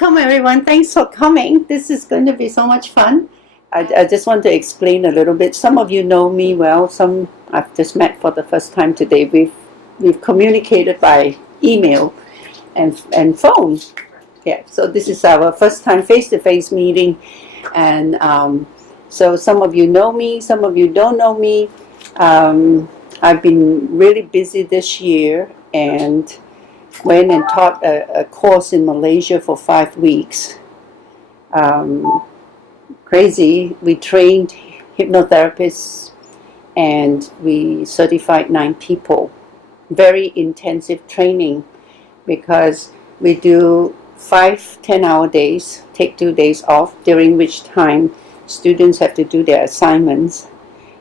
Welcome everyone. Thanks for coming. This is going to be so much fun. I just want to explain a little bit. Some of you know me well. Some I've just met for the first time today. We've communicated by email and phone. Yeah. So this is our first time face-to-face meeting, and so some of you know me. Some of you don't know me. I've been really busy this year and went and taught a course in Malaysia for 5 weeks. Crazy. We trained hypnotherapists and we certified 9 people. Very intensive training because we do 5 10-hour days, take 2 days off, during which time students have to do their assignments.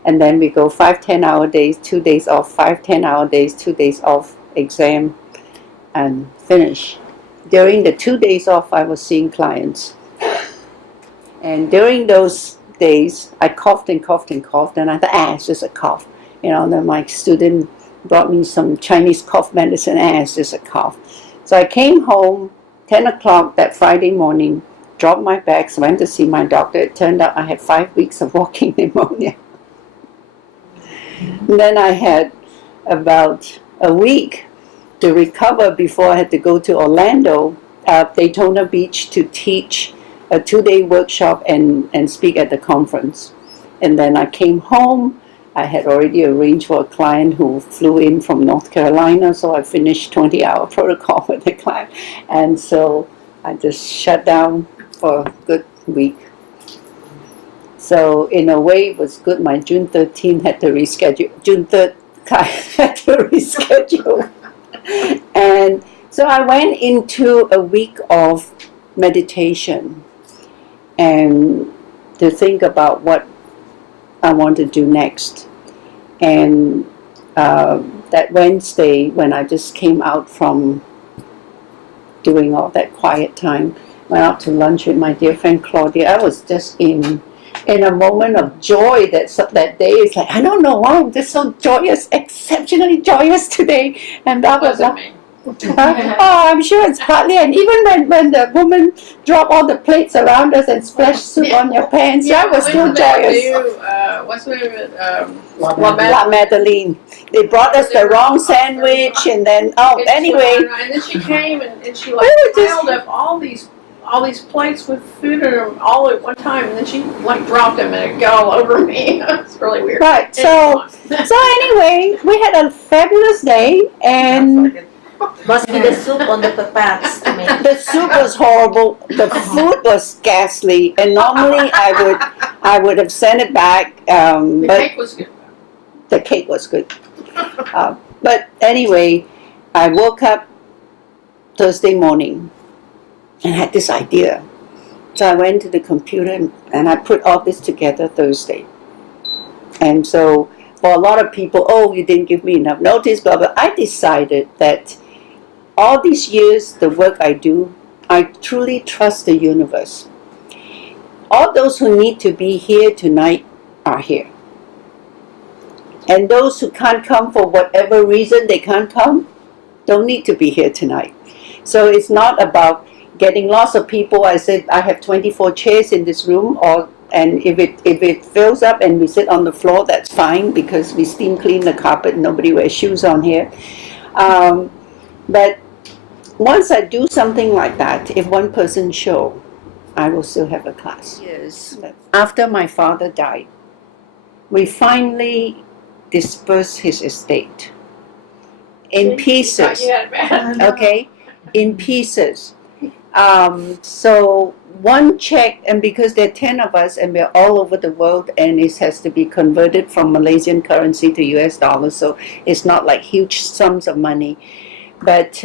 And then we go 5 10-hour days, 2 days off, 5 10-hour days, 2 days off, exam, and finish. During the 2 days off, I was seeing clients. And during those days, I coughed and coughed and coughed, and I thought, it's just a cough. Then my student brought me some Chinese cough medicine, it's just a cough. So I came home, 10 o'clock that Friday morning, dropped my bags, went to see my doctor. It turned out I had 5 weeks of walking pneumonia. And then I had about a week to recover before I had to go to Orlando, Daytona Beach, to teach a 2-day workshop and speak at the conference. And then I came home. I had already arranged for a client who flew in from North Carolina, so I finished 20-hour protocol with the client. And so I just shut down for a good week. So in a way, it was good. My June 13th had to reschedule. June 3rd client had to reschedule. And so I went into a week of meditation and to think about what I want to do next. And that Wednesday, when I just came out from doing all that quiet time, went out to lunch with my dear friend Claudia. I was just in a moment of joy that day. It's like, I don't know why I'm just so joyous, exceptionally joyous today, and blah blah blah. I'm sure it's partly, and even when the woman dropped all the plates around us and splashed soup on your pants, I was still joyous. What's the name of it? La Madeline. They brought us the wrong sandwich, and then anyway. And then she came and she piled up all these plates with food in them all at one time, and then she dropped them and it got all over me. It's really weird. Right. So anyway, we had a fabulous day, and must be the soup on the papads. The soup was horrible. The food was ghastly, and normally I would have sent it back. The cake was good. The cake was good. But anyway, I woke up Thursday morning and had this idea. So I went to the computer and I put all this together Thursday. And so for a lot of people, you didn't give me enough notice, blah, blah. I decided that all these years, the work I do, I truly trust the universe. All those who need to be here tonight are here. And those who can't come for whatever reason they can't come, don't need to be here tonight. So it's not about getting lots of people. I said I have 24 chairs in this room, and if it fills up and we sit on the floor, that's fine because we steam clean the carpet. Nobody wears shoes on here. But once I do something like that, if one person show, I will still have a class. Yes. After my father died, we finally dispersed his estate in pieces. Okay, in pieces. So one check, and because there are 10 of us and we're all over the world, and it has to be converted from Malaysian currency to US dollars, so it's not like huge sums of money. But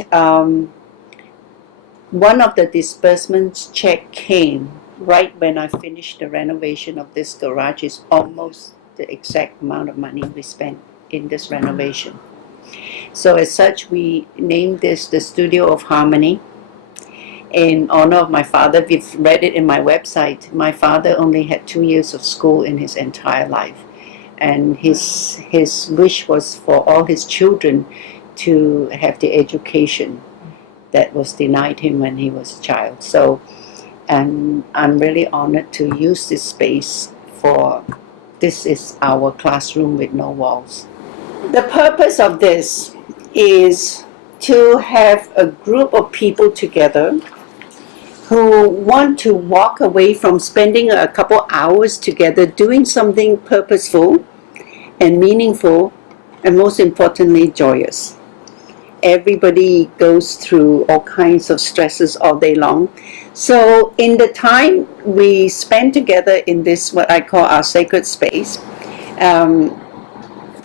one of the disbursements check came right when I finished the renovation of this garage. Is almost the exact amount of money we spent in this renovation. So as such, we named this the Studio of Harmony in honor of my father. If you've read it in my website, my father only had 2 years of school in his entire life. And his wish was for all his children to have the education that was denied him when he was a child. So, and I'm really honored to use this space for, this is our classroom with no walls. The purpose of this is to have a group of people together who want to walk away from spending a couple hours together doing something purposeful and meaningful, and most importantly, joyous. Everybody goes through all kinds of stresses all day long. So in the time we spend together in this, what I call our sacred space,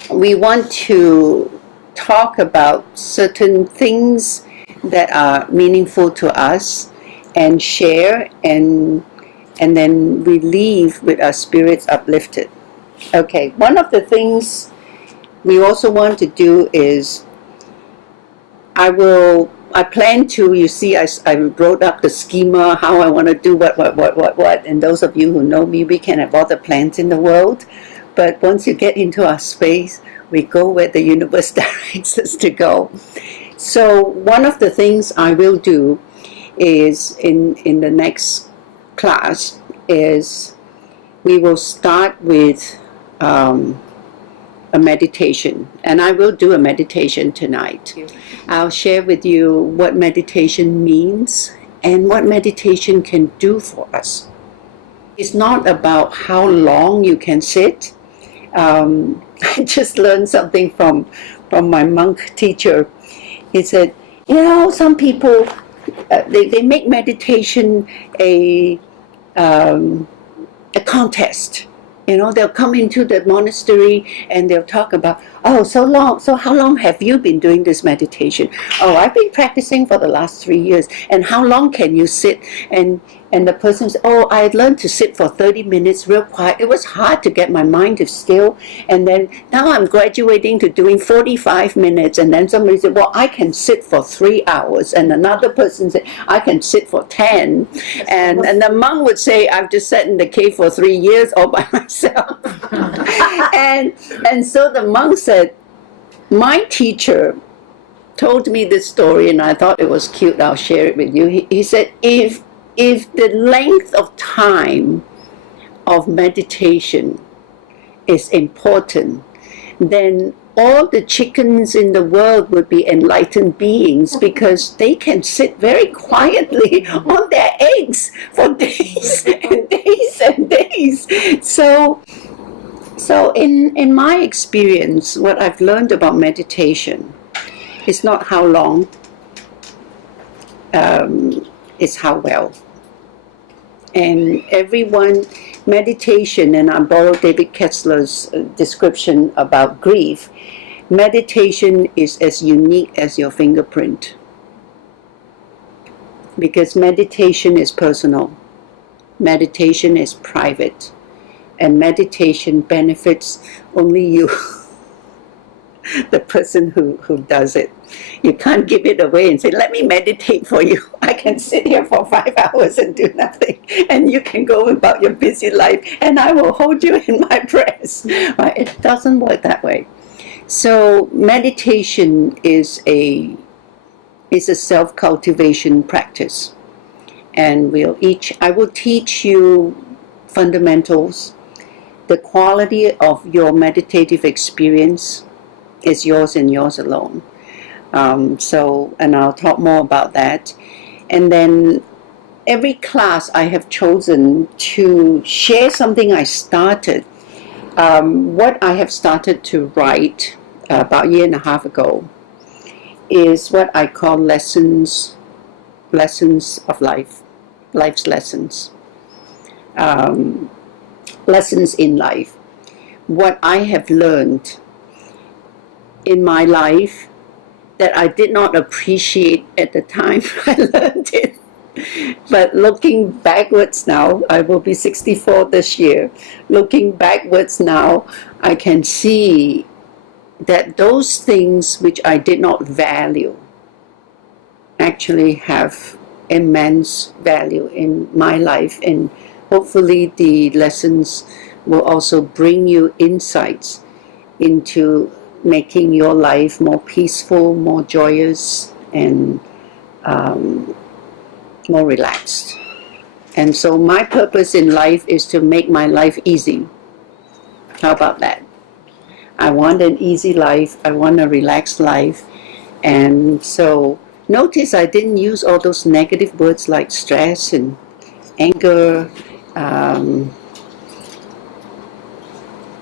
we want to talk about certain things that are meaningful to us and share, and then we leave with our spirits uplifted. Okay, one of the things we also want to do is, I plan to, you see, I wrote up the schema, how I want to do what, and those of you who know me, we can have all the plans in the world, but once you get into our space, we go where the universe directs us to go. So one of the things I will do is, in the next class, is we will start with a meditation, and I will do a meditation tonight. I'll share with you what meditation means and what meditation can do for us. It's not about how long you can sit. I just learned something from my monk teacher. He said, some people, they make meditation a contest. They'll come into the monastery and they'll talk about, so how long have you been doing this meditation? Oh, I've been practicing for the last 3 years. And how long can you sit? And the person says, I learned to sit for 30 minutes real quiet. It was hard to get my mind to still. And then now I'm graduating to doing 45 minutes. And then somebody said, I can sit for 3 hours. And another person said, I can sit for 10. And the monk would say, I've just sat in the cave for 3 years all by myself. and so the monk said, my teacher told me this story, and I thought it was cute. I'll share it with you. He said, if the length of time of meditation is important, then all the chickens in the world would be enlightened beings, because they can sit very quietly on their eggs for days and days and days. So in my experience, what I've learned about meditation is not how long, it's how well. And meditation, and I borrow David Kessler's description about grief, meditation is as unique as your fingerprint. Because meditation is personal, meditation is private, and meditation benefits only you, the person who does it. You can't give it away and say, let me meditate for you. I can sit here for 5 hours and do nothing, and you can go about your busy life, and I will hold you in my breast. Right? It doesn't work that way. So meditation is a self-cultivation practice, and I will teach you fundamentals. The quality of your meditative experience is yours and yours alone. And I'll talk more about that. And then every class I have chosen to share something I started. What I have started to write about a year and a half ago is what I call lessons of life, life's lessons. Lessons in life. What I have learned in my life that I did not appreciate at the time I learned it. But looking backwards now, I will be 64 this year. Looking backwards now, I can see that those things which I did not value actually have immense value in my life, and hopefully the lessons will also bring you insights into making your life more peaceful, more joyous, and more relaxed. And so my purpose in life is to make my life easy. How about that? I want an easy life. I want a relaxed life. And so notice I didn't use all those negative words like stress and anger,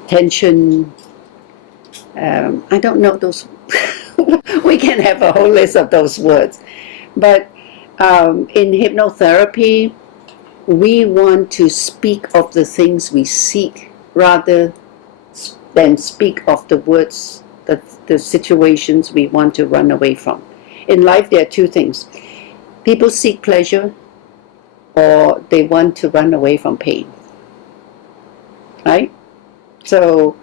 tension. I don't know those. We can have a whole list of those words. But in hypnotherapy, we want to speak of the things we seek rather than speak of the words, the situations we want to run away from. In life, there are two things. People seek pleasure or they want to run away from pain. Right? So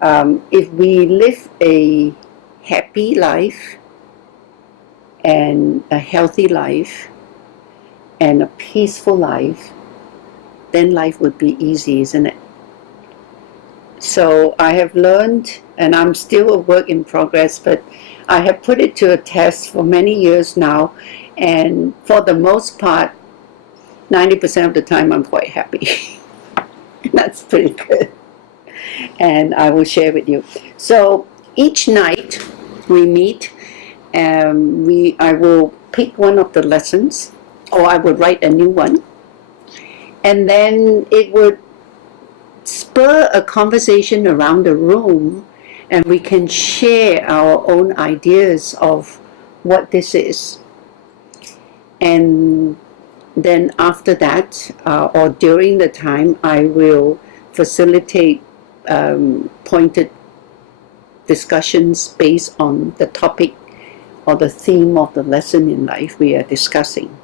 if we live a happy life and a healthy life and a peaceful life, then life would be easy, isn't it? So I have learned, and I'm still a work in progress, but I have put it to a test for many years now, and for the most part, 90% of the time I'm quite happy. That's pretty good. And I will share with you. So each night we meet, I will pick one of the lessons, or I would write a new one, and then it would spur a conversation around the room, and we can share our own ideas of what this is. And then after that, or during the time, I will facilitate pointed discussions based on the topic or the theme of the lesson in life we are discussing.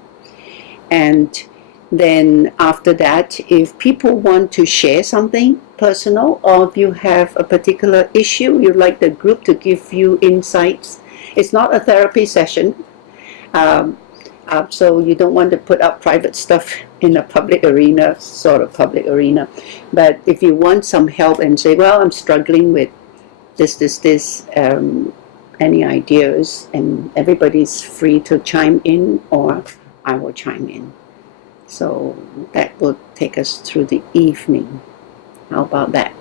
And then after that, if people want to share something personal, or if you have a particular issue, you'd like the group to give you insights. It's not a therapy session, so you don't want to put up private stuff in a public arena, sort of public arena. But if you want some help and say, well, I'm struggling with this, any ideas, and everybody's free to chime in, or I will chime in. So that will take us through the evening. How about that?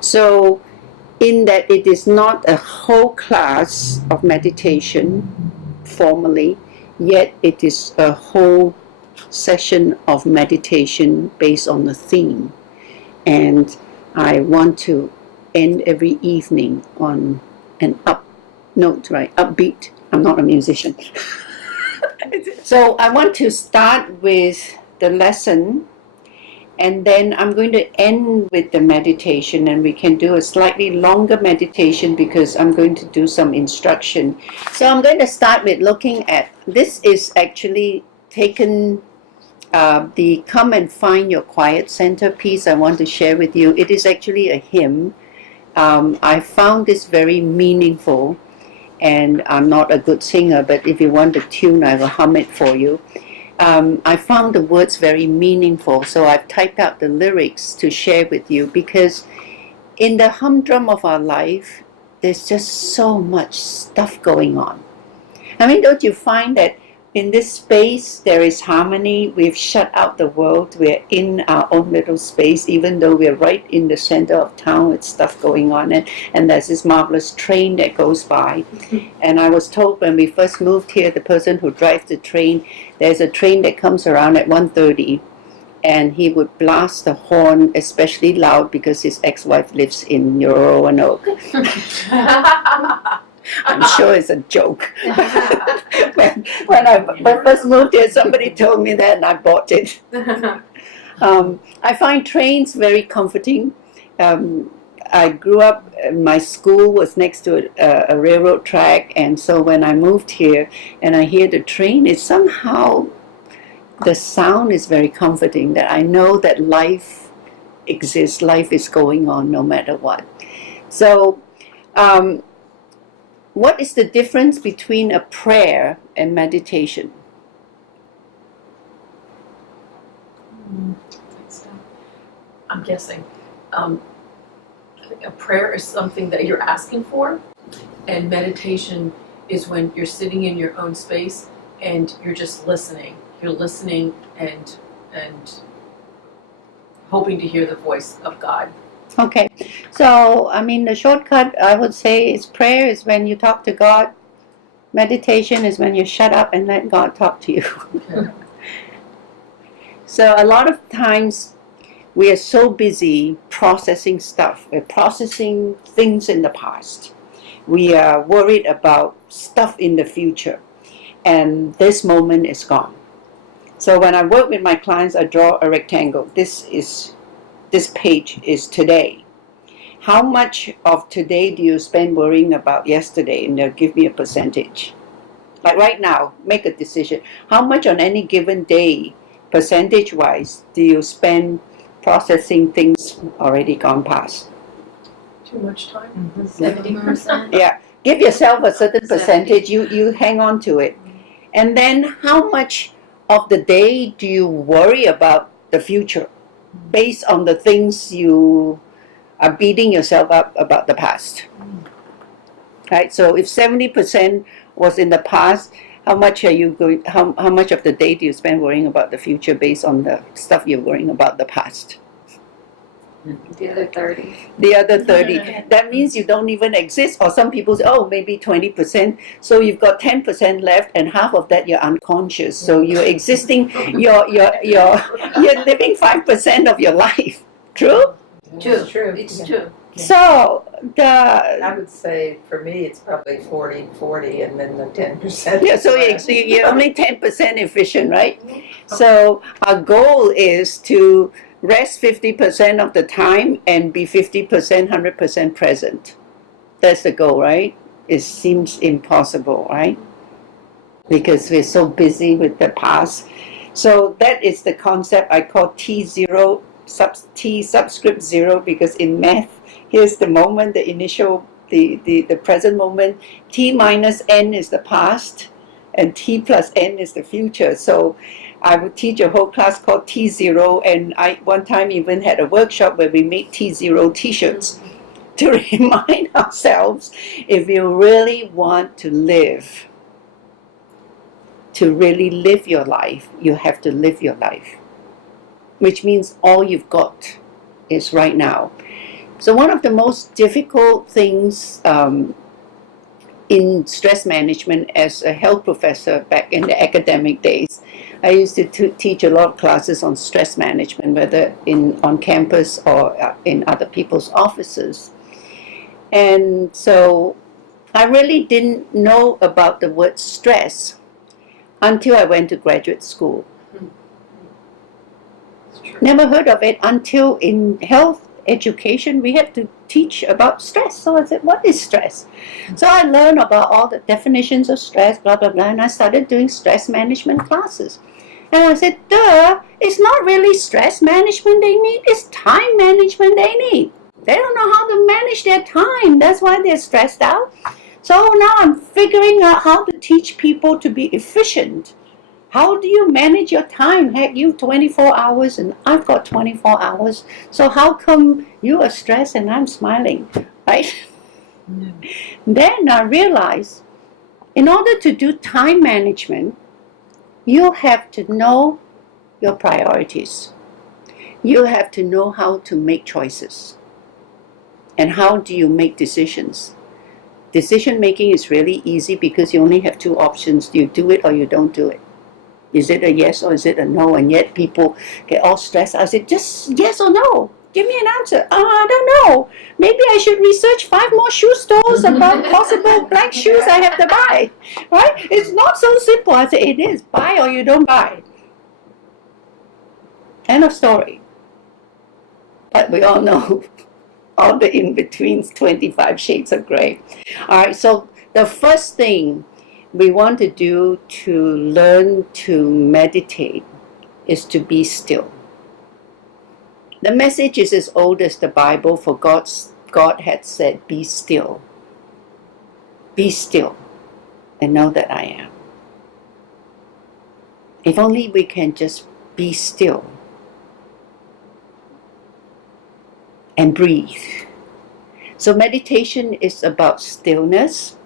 So in that it is not a whole class of meditation formally, yet it is a whole session of meditation based on the theme. And I want to end every evening on an up note, right? Upbeat. I'm not a musician. So I want to start with the lesson, and then I'm going to end with the meditation, and we can do a slightly longer meditation because I'm going to do some instruction. So I'm going to start with looking at, this is actually taken, the Come and Find Your Quiet Center piece I want to share with you. It is actually a hymn. I found this very meaningful, and I'm not a good singer, but if you want the tune, I will hum it for you. I found the words very meaningful, so I've typed out the lyrics to share with you, because in the humdrum of our life, there's just so much stuff going on. I mean, don't you find that in this space there is harmony? We've shut out the world. We're in our own little space, even though we're right in the center of town with stuff going on. And there's this marvelous train that goes by. And I was told when we first moved here, the person who drives the train, there's a train that comes around at 1:30, and he would blast the horn especially loud because his ex-wife lives in Roanoke. I'm sure it's a joke. when I first moved here, somebody told me that, and I bought it. I find trains very comforting. I grew up, my school was next to a railroad track, and so when I moved here and I hear the train, it's somehow, the sound is very comforting, that I know that life exists, life is going on no matter what. So, what is the difference between a prayer and meditation? I'm guessing. I think a prayer is something that you're asking for, and meditation is when you're sitting in your own space and you're just listening. You're listening and hoping to hear the voice of God. Okay, so I mean the shortcut I would say is prayer is when you talk to God. Meditation is when you shut up and let God talk to you. Okay. So a lot of times we are so busy processing stuff. We're processing things in the past. We are worried about stuff in the future. And this moment is gone. So when I work with my clients, I draw a rectangle. This page is today. How much of today do you spend worrying about yesterday? And they'll give me a percentage. Like right now, make a decision. How much on any given day, percentage-wise, do you spend processing things already gone past? Too much time. 70%. Yeah. Give yourself a certain percentage. You hang on to it. And then how much of the day do you worry about the future based on the things you are beating yourself up about the past? Right? So if 70% was in the past, how much how much of the day do you spend worrying about the future based on the stuff you're worrying about the past? The other 30. The other 30. That means you don't even exist. Or some people say, oh, maybe 20%. So you've got 10% left, and half of that you're unconscious. So you're existing, you're living 5% of your life. True? True. True. It's Yeah. true. So I would say for me, it's probably 40-40 and then the 10%. yeah, so you're only 10% efficient, right? So our goal is to rest 50% of the time and be 50%, 100% present. That's the goal, right? It seems impossible, right? Because we're so busy with the past. So that is the concept I call T0, T subscript 0, because in math, here's the moment, the initial, the present moment. T minus n is the past, and T plus n is the future. So I would teach a whole class called T0, and I one time even had a workshop where we made T0 t-shirts to remind ourselves, if you really want to really live your life, you have to live your life, which means all you've got is right now. So one of the most difficult things in stress management as a health professor back in the academic days, I used to teach a lot of classes on stress management, whether on campus or in other people's offices. And so I really didn't know about the word stress until I went to graduate school. Never heard of it until in health education we had to teach about stress. So I said, what is stress? So I learned about all the definitions of stress, blah, blah, blah, and I started doing stress management classes. And I said, duh, it's not really stress management they need, it's time management they need. They don't know how to manage their time. That's why they're stressed out. So now I'm figuring out how to teach people to be efficient. How do you manage your time? Heck, you 24 hours and I've got 24 hours. So how come you are stressed and I'm smiling, right? Then I realized, in order to do time management, you have to know your priorities. You have to know how to make choices. And how do you make decisions? Decision making is really easy because you only have two options. You do it or you don't do it. Is it a yes or is it a no? And yet people get all stressed. I said, just yes or no. Give me an answer. I don't know. Maybe I should research 5 more shoe stores about possible black shoes I have to buy. Right? It's not so simple. I said, it is. Buy or you don't buy. End of story. But we all know all the in-betweens, 25 shades of gray. All right, so the first thing we want to do to learn to meditate is to be still. The message is as old as the Bible, for God had said, be still. Be still and know that I am. If only we can just be still and breathe. So meditation is about stillness.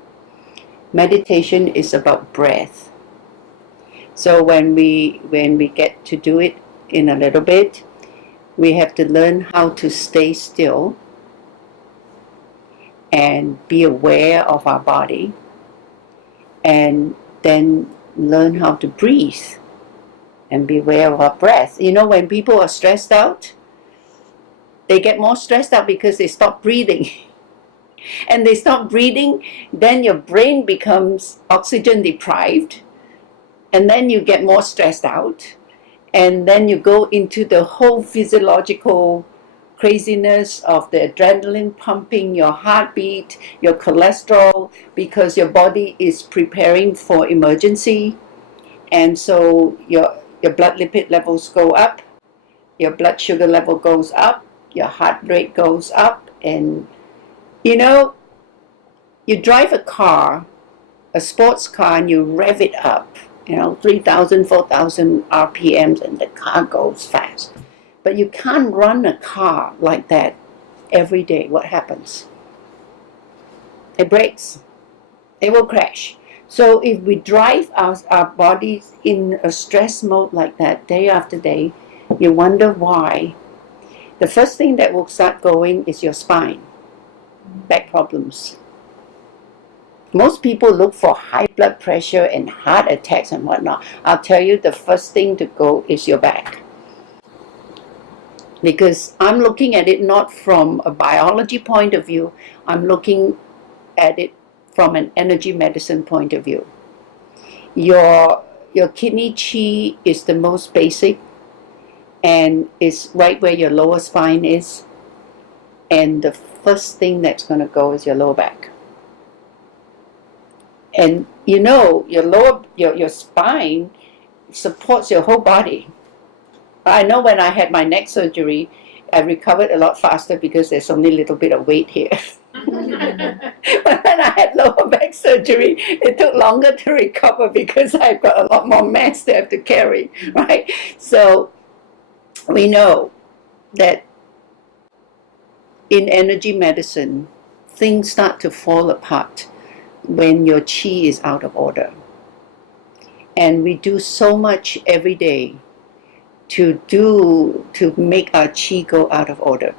meditation is about breath. So when we get to do it in a little bit, we have to learn how to stay still and be aware of our body, and then learn how to breathe and be aware of our breath. You know, when people are stressed out, they get more stressed out because they stop breathing. And they stop breathing, then your brain becomes oxygen deprived, and then you get more stressed out, and then you go into the whole physiological craziness of the adrenaline pumping, your heartbeat, your cholesterol, because your body is preparing for emergency. And so your blood lipid levels go up, your blood sugar level goes up, your heart rate goes up. And you know, you drive a car, a sports car, and you rev it up, 3,000, 4,000 RPMs, and the car goes fast. But you can't run a car like that every day. What happens? It breaks. It will crash. So if we drive our bodies in a stress mode like that day after day, you wonder why. The first thing that will start going is your spine, back problems. Most people look for high blood pressure and heart attacks and whatnot. I'll tell you, the first thing to go is your back. Because I'm looking at it not from a biology point of view, I'm looking at it from an energy medicine point of view. Your kidney chi is the most basic, and it's right where your lower spine is. And the first thing that's going to go is your lower back. And your spine supports your whole body. I know when I had my neck surgery, I recovered a lot faster because there's only a little bit of weight here. But when I had lower back surgery, it took longer to recover because I've got a lot more mass to have to carry, right? So we know that in energy medicine, things start to fall apart when your chi is out of order. And we do so much every day to make our chi go out of order.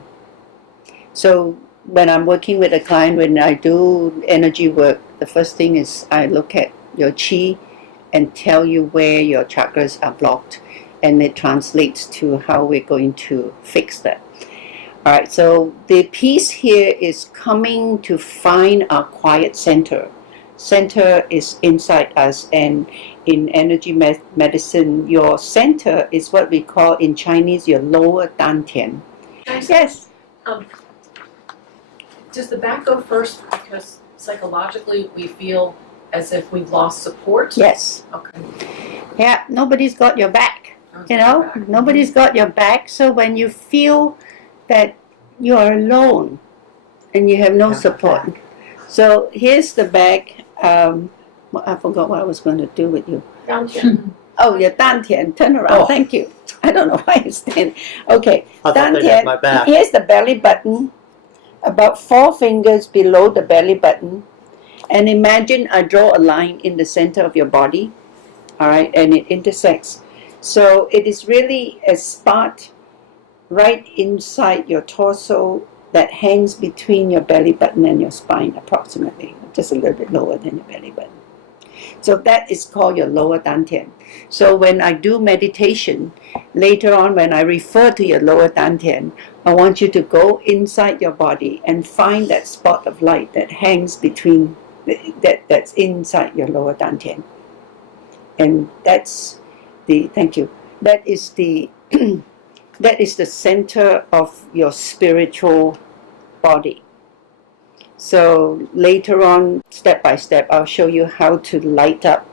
So when I'm working with a client, when I do energy work, the first thing is I look at your chi and tell you where your chakras are blocked, and it translates to how we're going to fix that. All right, so the piece here is coming to find our quiet center. Center is inside us, and in energy medicine, your center is what we call in Chinese your lower dantian. Yes. Does the back go first because psychologically we feel as if we've lost support? Yes. Okay. Yeah, nobody's got your back. Nobody's got your back. So when you feel that you're alone and you have no support. So here's the back. I forgot what I was going to do with you. Dantian. Oh, your dantian. Turn around. Oh. Thank you. I don't know why you stand. Okay. I thought they had my back. Here's the belly button. About 4 fingers below the belly button. And imagine I draw a line in the center of your body. All right. And it intersects. So it is really a spot right inside your torso that hangs between your belly button and your spine, approximately, just a little bit lower than your belly button. So that is called your lower dantian. So when I do meditation, later on when I refer to your lower dantian, I want you to go inside your body and find that spot of light that hangs between, that's inside your lower dantian. And that's the, thank you, that is the that is the center of your spiritual body. So later on, step by step, I'll show you how to light up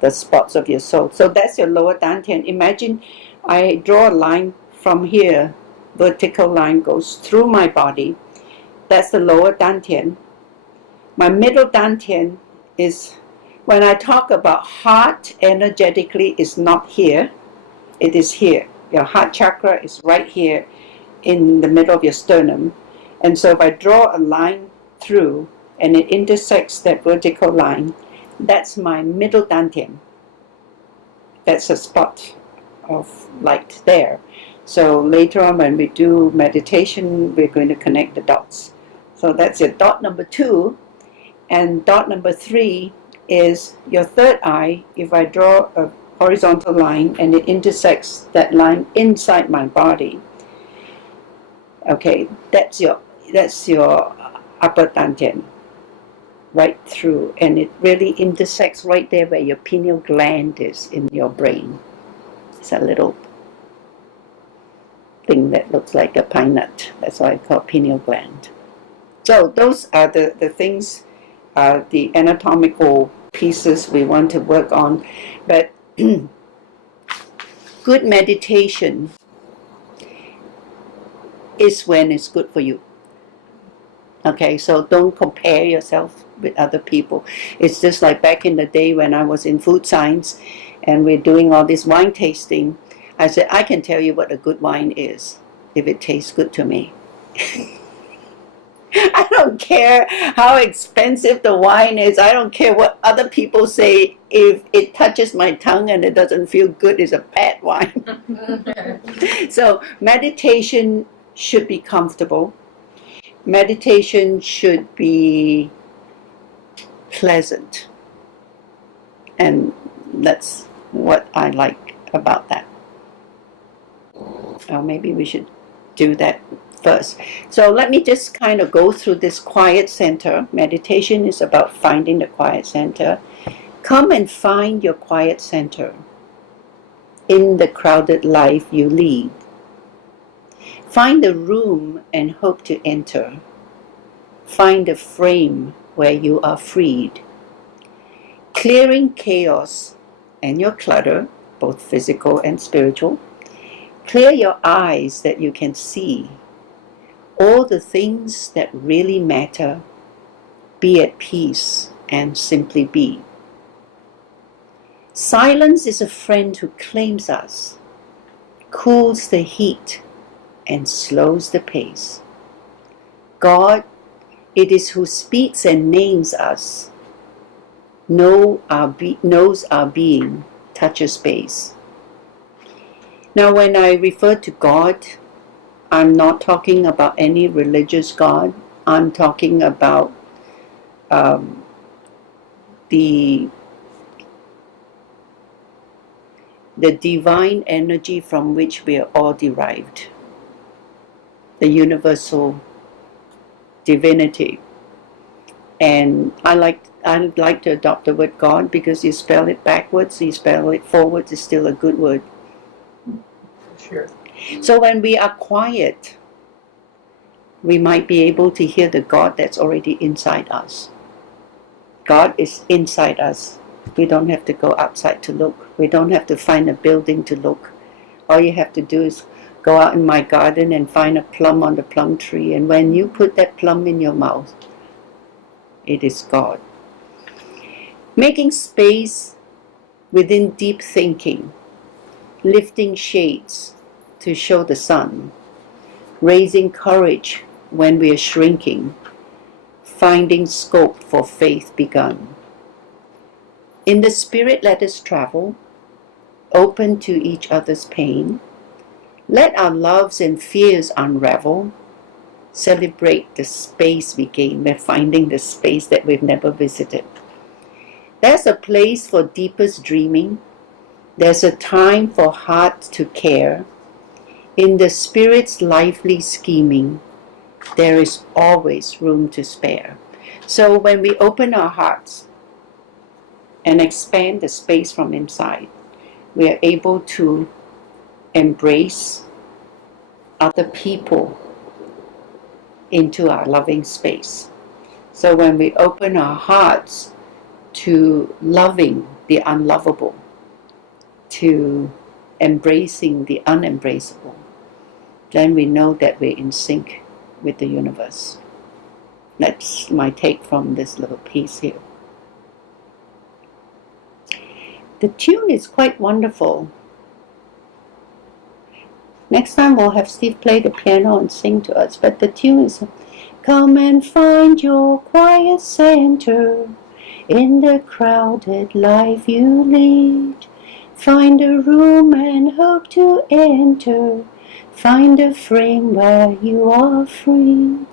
the spots of your soul. So that's your lower dantian. Imagine I draw a line from here, vertical line goes through my body. That's the lower dantian. My middle dantian is, when I talk about heart energetically, is not here, it is here. Your heart chakra is right here in the middle of your sternum. And so if I draw a line through and it intersects that vertical line, That's my middle dantian. That's a spot of light there. So later on when we do meditation, we're going to connect the dots. So that's it. Dot number 2. And dot number 3 is your third eye. If I draw a horizontal line and it intersects that line inside my body, okay, that's your upper dantian, right through, and it really intersects right there where your pineal gland is in your brain. It's a little thing that looks like a pine nut. That's why I call pineal gland. So those are the things, the anatomical pieces we want to work on. But good meditation is when it's good for you. Okay, so don't compare yourself with other people. It's just like back in the day when I was in food science and we're doing all this wine tasting. I said, I can tell you what a good wine is if it tastes good to me. I don't care how expensive the wine is. I don't care what other people say. If it touches my tongue and it doesn't feel good, it's a bad wine. So meditation should be comfortable. Meditation should be pleasant. And that's what I like about that. Or maybe we should do that first. So let me just kind of go through this quiet center. Meditation is about finding the quiet center. Come and find your quiet center in the crowded life you lead. Find the room and hope to enter. Find the frame where you are freed. Clearing chaos and your clutter, both physical and spiritual. Clear your eyes that you can see all the things that really matter. Be at peace and simply be. Silence is a friend who claims us, cools the heat, and slows the pace. God, it is who speaks and names us, knows our being, touches base. Now when I refer to God, I'm not talking about any religious God. I'm talking about the divine energy from which we are all derived. The universal divinity. And I'd like to adopt the word God because you spell it backwards, you spell it forwards, it's still a good word. Sure. So when we are quiet, we might be able to hear the God that's already inside us. God is inside us. We don't have to go outside to look. We don't have to find a building to look. All you have to do is go out in my garden and find a plum on the plum tree. And when you put that plum in your mouth, it is God. Making space within deep thinking, lifting shades to show the sun, raising courage when we are shrinking, finding scope for faith begun. In the spirit let us travel, open to each other's pain. Let our loves and fears unravel. Celebrate the space we gain. We're finding the space that we've never visited. There's a place for deepest dreaming. There's a time for heart to care. In the spirit's lively scheming, there is always room to spare. So when we open our hearts and expand the space from inside, we are able to embrace other people into our loving space. So when we open our hearts to loving the unlovable, to embracing the unembraceable, then we know that we're in sync with the universe. That's my take from this little piece here. The tune is quite wonderful. Next time we'll have Steve play the piano and sing to us, but the tune is, come and find your quiet center in the crowded life you lead. Find a room and hope to enter. Find a frame where you are free.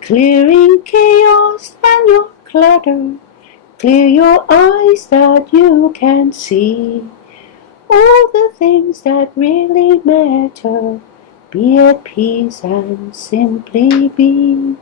Clearing chaos and your clutter. Clear your eyes that you can see all the things that really matter. Be at peace and simply be.